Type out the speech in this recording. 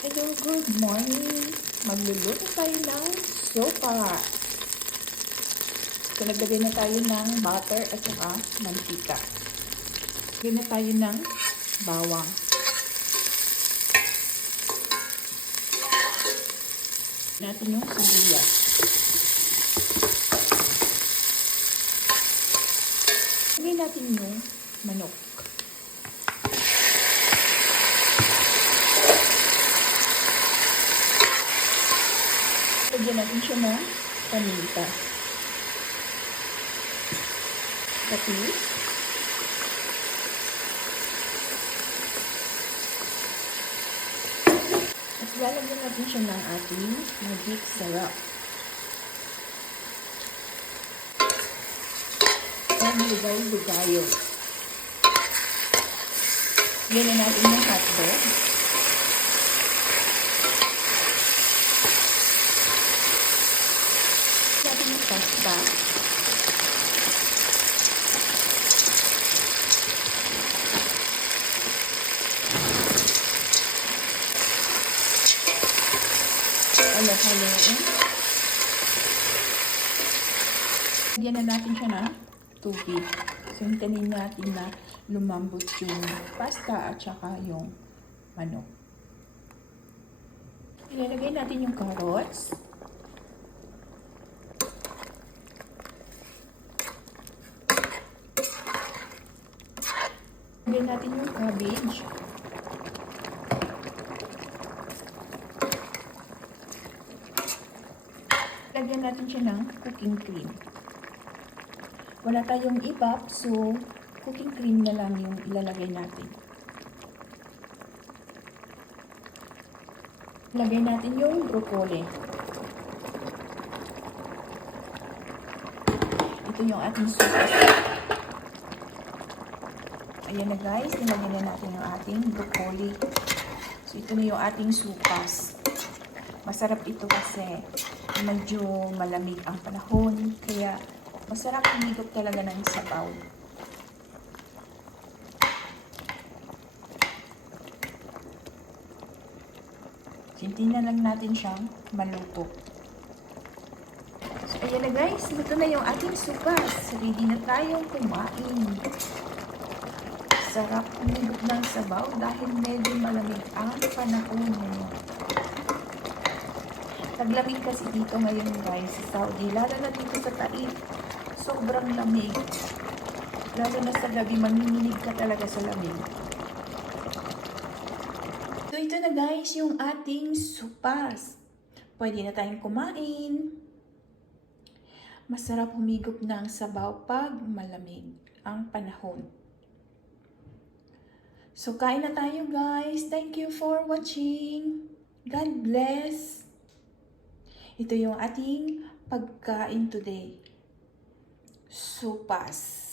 Hello, good morning. Magluluto tayo ng sopa. So, naglagay na tayo ng butter at saka mantika. Lagyan na tayo ng bawang. Natin yung sibuyas. Lagyan natin yung manok. Lagyan natin siya ng paminta. Patis. At lalagyan natin siya ng ating magic syrup. At lugay-lugayo. Ganyan natin yung hotdog. natin pasta. Ano, haluin. Lagyan na natin siya ng tubig. So, hintayin natin na lumambot yung pasta at saka yung manok. Ilalagay natin yung carrots. Lagyan natin yung cabbage. Lagyan natin siya ng cooking cream. Wala tayong ibap, so cooking cream na lang yung ilalagay natin. Lagay natin yung broccoli. Ito yung ating sauce. Ayan na guys, nilagyan na natin yung ating broccoli. So ito na yung ating supas. Masarap ito kasi medyo malamig ang panahon. Kaya masarap humigop talaga ng sabaw. Sintin na lang natin siyang maluto. So ayan na guys, ito na yung ating supas. Ready na tayong kumain sarap humigop ng sabaw dahil medyo malamig ang panahon ngayon. Taglamig kasi dito ngayon guys sa Saudi, lalo na dito sa Taif. Sobrang lamig. Lalo na sa gabi, manginginig ka talaga sa lamig. So ito na guys, yung ating supas. Pwede na tayong kumain. Masarap humigop ng sabaw pag malamig ang panahon. So, kain na tayo guys. Thank you for watching. God bless. Ito yung ating pagkain today. Supas.